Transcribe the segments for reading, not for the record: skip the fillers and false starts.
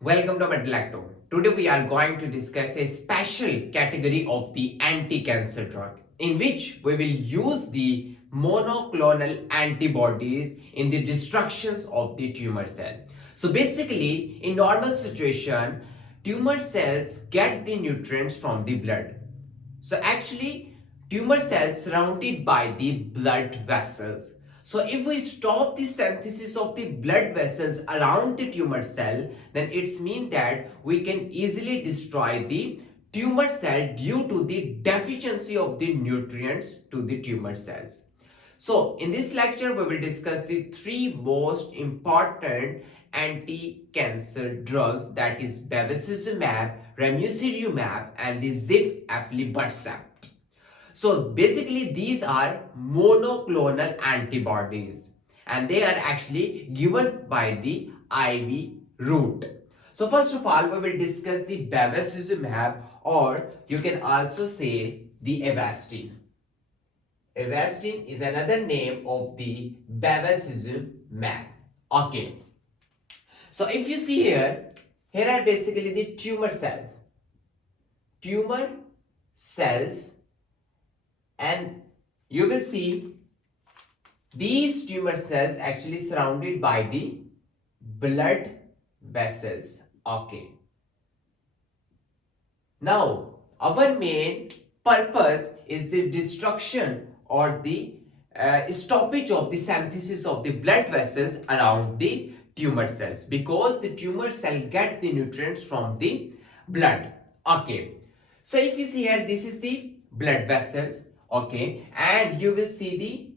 Welcome to Lecto. Today we are going to discuss a special category of the anti-cancer drug in which we will use the monoclonal antibodies in the destructions of the tumor cell. So basically, in normal situation, tumor cells get the nutrients from the blood. So actually, tumor cells surrounded by the blood vessels. So if we stop the synthesis of the blood vessels around the tumor cell, then it's mean that we can easily destroy the tumor cell due to the deficiency of the nutrients to the tumor cells. So in this lecture, we will discuss the three most important anti-cancer drugs, that is Bevacizumab, Ramucirumab and the Ziv-Aflibercept. So basically these are monoclonal antibodies and they are actually given by the IV route. So first of all, we will discuss the Bevacizumab, or you can also say the Avastin. Avastin is another name of the Bevacizumab. Okay. So if you see here are basically the tumor cells. Tumor cells, and you will see these tumor cells actually surrounded by the blood vessels. Okay. Now, our main purpose is the destruction or the stoppage of the synthesis of the blood vessels around the tumor cells, because the tumor cell get the nutrients from the blood. Okay. So if you see here, this is the blood vessels. Okay. And you will see the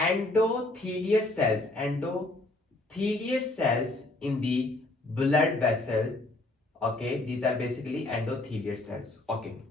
endothelial cells in the blood vessel. Okay, these are basically endothelial cells. Okay.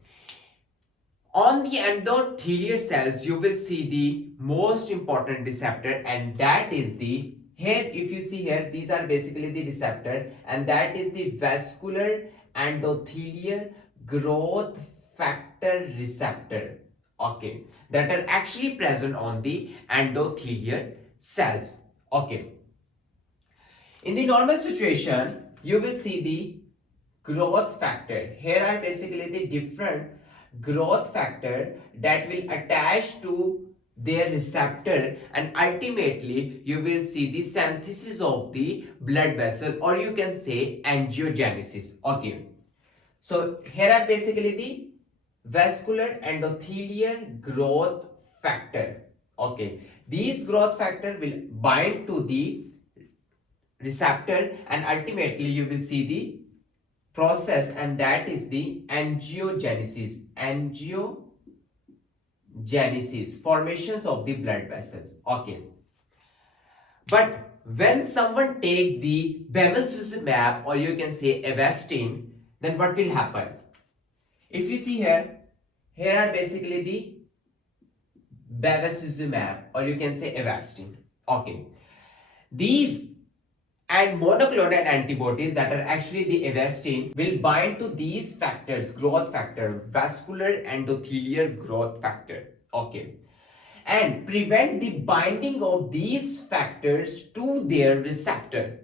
On the endothelial cells, you will see the most important receptor, and that is the, here if you see here, these are basically the receptor, and that is the vascular endothelial growth factor receptor. Okay, that are actually present on the endothelial cells. Okay. In the normal situation, you will see the growth factor. Here are basically the different growth factor that will attach to their receptor, and ultimately you will see the synthesis of the blood vessel, or you can say angiogenesis. Okay. So here are basically the vascular endothelial growth factor. Okay. These growth factor will bind to the receptor, and ultimately you will see the process, and that is the angiogenesis, formations of the blood vessels. Okay. But when someone take the bevacizumab, or you can say avastin, then what will happen? If you see here are basically the bevacizumab, or you can say avastin. Okay. These and monoclonal antibodies, that are actually the avastin, will bind to these factors, growth factor, vascular endothelial growth factor. Okay. And prevent the binding of these factors to their receptor.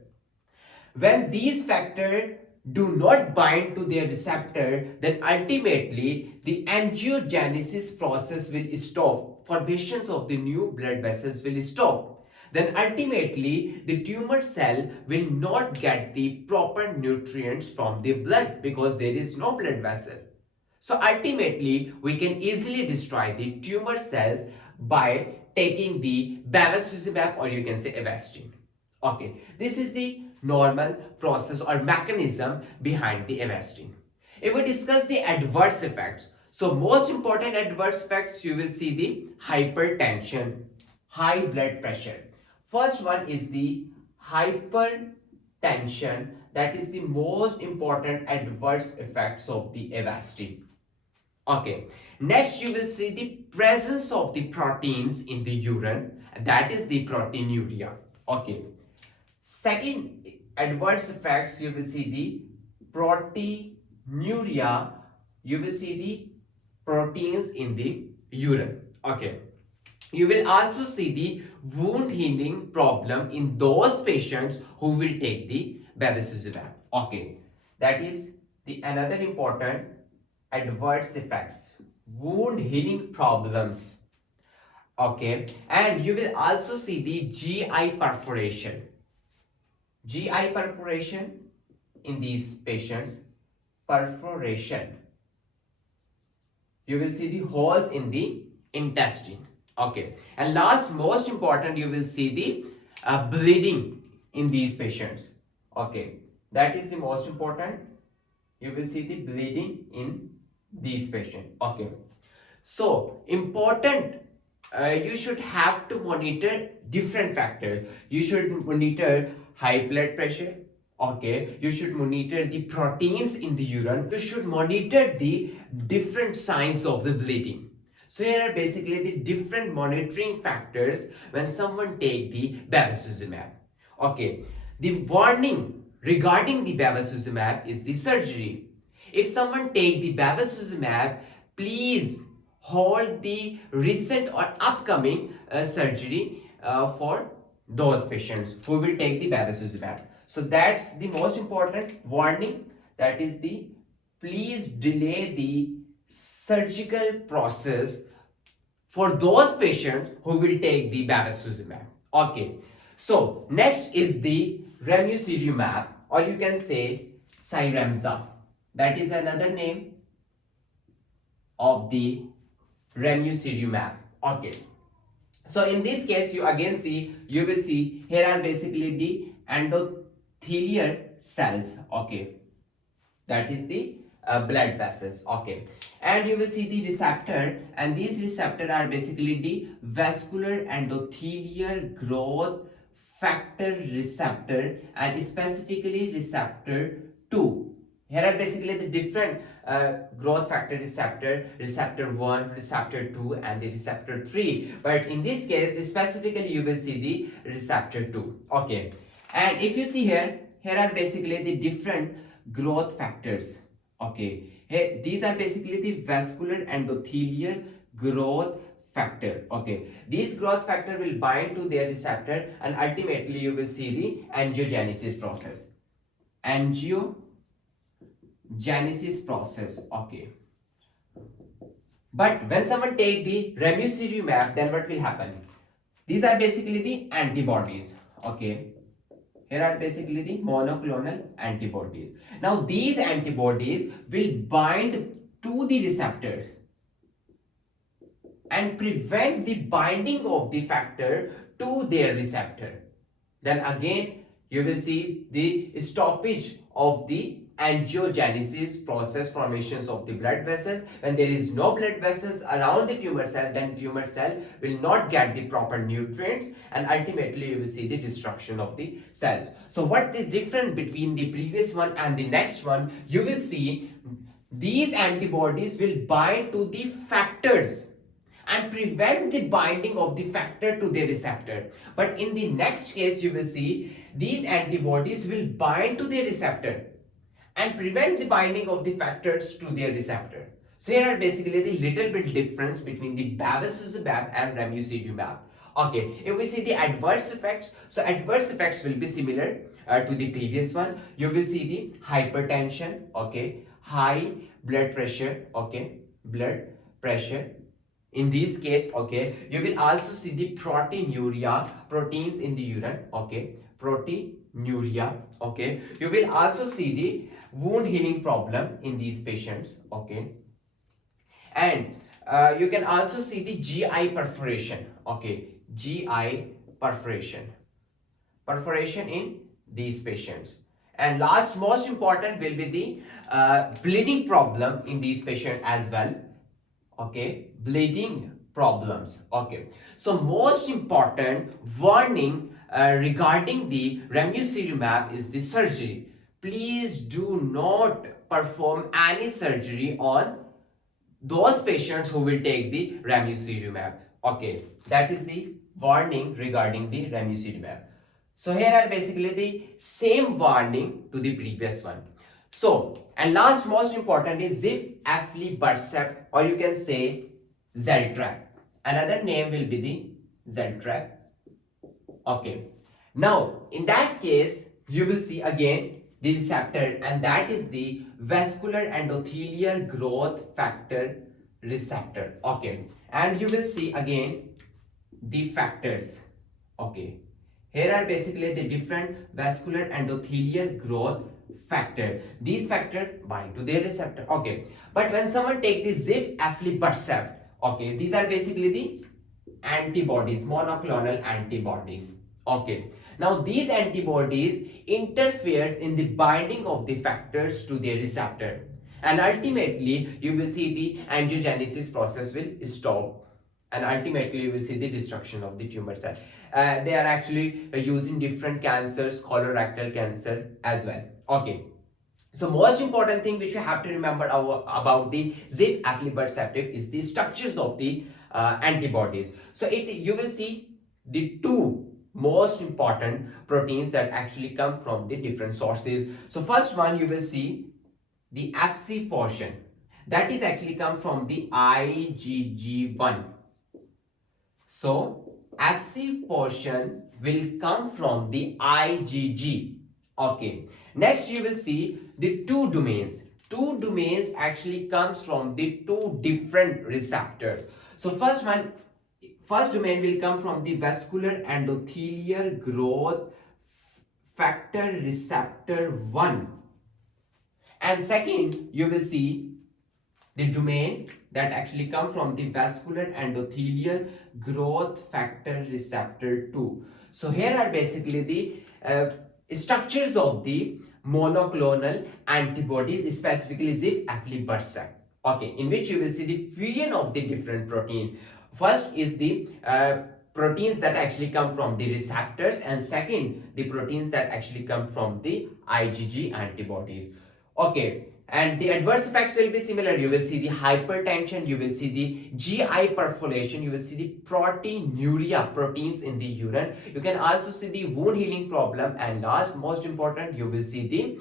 When these factors do not bind to their receptor, then ultimately the angiogenesis process will stop. Formations of the new blood vessels will stop. Then ultimately the tumor cell will not get the proper nutrients from the blood, because there is no blood vessel. So ultimately we can easily destroy the tumor cells by taking the bevacizumab, or you can say avastin. Okay, this is the normal process or mechanism behind the avastin. If we discuss the adverse effects, so most important adverse effects, you will see the hypertension, high blood pressure. First one is the hypertension. That is the most important adverse effects of the avastin. Okay. Next, you will see the presence of the proteins in the urine. That is the proteinuria. Okay. Second adverse effects, you will see the proteinuria. You will see the proteins in the urine. Okay. You will also see the wound healing problem in those patients who will take the bevacizumab. Okay, that is the another important adverse effects, wound healing problems. Okay, and you will also see the GI perforation. GI perforation in these patients, perforation. You will see the holes in the intestine. Okay, and last most important, you will see the bleeding in these patients. Okay, that is the most important. You will see the bleeding in these patients. Okay, so important, you should have to monitor different factors. You should monitor high blood pressure. Okay, you should monitor the proteins in the urine. You should monitor the different signs of the bleeding. So here are basically the different monitoring factors when someone take the bevacizumab. Okay, the warning regarding the bevacizumab is the surgery. If someone take the bevacizumab, please hold the recent or upcoming surgery for those patients who will take the bevacizumab. So that's the most important warning. That is the please delay the surgical process for those patients who will take the bevacizumab. Okay. So next is the Ramucirumab, or you can say Cyramza. That is another name of the Ramucirumab. Okay. So in this case, you again see, you will see here are basically the endothelial cells. Okay, that is the blood vessels. Okay, and you will see the receptor, and these receptor are basically the vascular endothelial growth factor receptor, and specifically receptor 2. Here are basically the different growth factor receptor, receptor 1, receptor 2, and the receptor 3. But in this case, specifically, you will see the receptor 2. Okay. And if you see here, here are basically the different growth factors. Okay. Here, these are basically the vascular endothelial growth factor. Okay, these growth factor will bind to their receptor, and ultimately you will see the angiogenesis process. Angiogenesis process. Okay, but when someone take the Ramucirumab, then what will happen? These are basically the antibodies. Okay, here are basically the monoclonal antibodies. Now these antibodies will bind to the receptors and prevent the binding of the factor to their receptor. Then again, you will see the stoppage of the angiogenesis process, formations of the blood vessels. When there is no blood vessels around the tumor cell, then tumor cell will not get the proper nutrients, and ultimately you will see the destruction of the cells. So what is different between the previous one and the next one? You will see these antibodies will bind to the factors and prevent the binding of the factor to the receptor. But in the next case, you will see these antibodies will bind to the receptor and prevent the binding of the factors to their receptor. So here are basically the little bit difference between the bevacizumab and Ramucirumab. Okay, if we see the adverse effects, so adverse effects will be similar to the previous one. You will see the hypertension, okay, high blood pressure, okay, blood pressure. In this case, okay, you will also see the proteinuria, proteins in the urine, okay, proteinuria, okay. You will also see the wound healing problem in these patients, okay, and you can also see the GI perforation, okay, GI perforation, perforation in these patients. And last most important will be the bleeding problem in these patients as well. Okay, bleeding problems. Okay, so most important warning regarding the Ramucirumab is the surgery. Please do not perform any surgery on those patients who will take the Ramucirumab. Okay, that is the warning regarding the Ramucirumab. So here are basically the same warning to the previous one. So, and last most important is Ziv-Aflibercept, or you can say Zeltrap. Another name will be the Zeltrap. Okay. Now, in that case, you will see again the receptor, and that is the vascular endothelial growth factor receptor. Okay, and you will see again the factors. Okay, here are basically the different vascular endothelial growth factor. These factors bind to their receptor. Okay, but when someone take the Ziv-Aflibercept, okay, these are basically the antibodies, monoclonal antibodies. Okay, now these antibodies interferes in the binding of the factors to their receptor, and ultimately you will see the angiogenesis process will stop, and ultimately you will see the destruction of the tumor cell. They are actually used in different cancers, colorectal cancer as well. Okay, so most important thing which you have to remember about the Ziv-Aflibercept is the structures of the antibodies. So you will see the two most important proteins that actually come from the different sources. So first one, you will see the Fc portion, that is actually come from the IgG1. So Fc portion will come from the IgG. Okay, next you will see the two domains. Two domains actually comes from the two different receptors. So first domain will come from the vascular endothelial growth factor receptor 1, and second you will see the domain that actually come from the vascular endothelial growth factor receptor 2. So here are basically the structures of the monoclonal antibodies, specifically Ziv-Aflibercept. Okay, in which you will see the fusion of the different protein. First is the proteins that actually come from the receptors, and second the proteins that actually come from the IgG antibodies. Okay, and the adverse effects will be similar. You will see the hypertension, you will see the GI perforation, you will see the proteinuria, proteins in the urine. You can also see the wound healing problem, and last most important, you will see the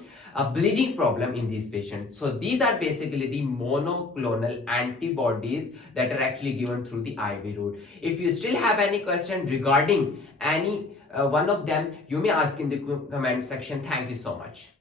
bleeding problem in these patients. So these are basically the monoclonal antibodies that are actually given through the IV route. If you still have any question regarding any one of them, you may ask in the comment section. Thank you so much.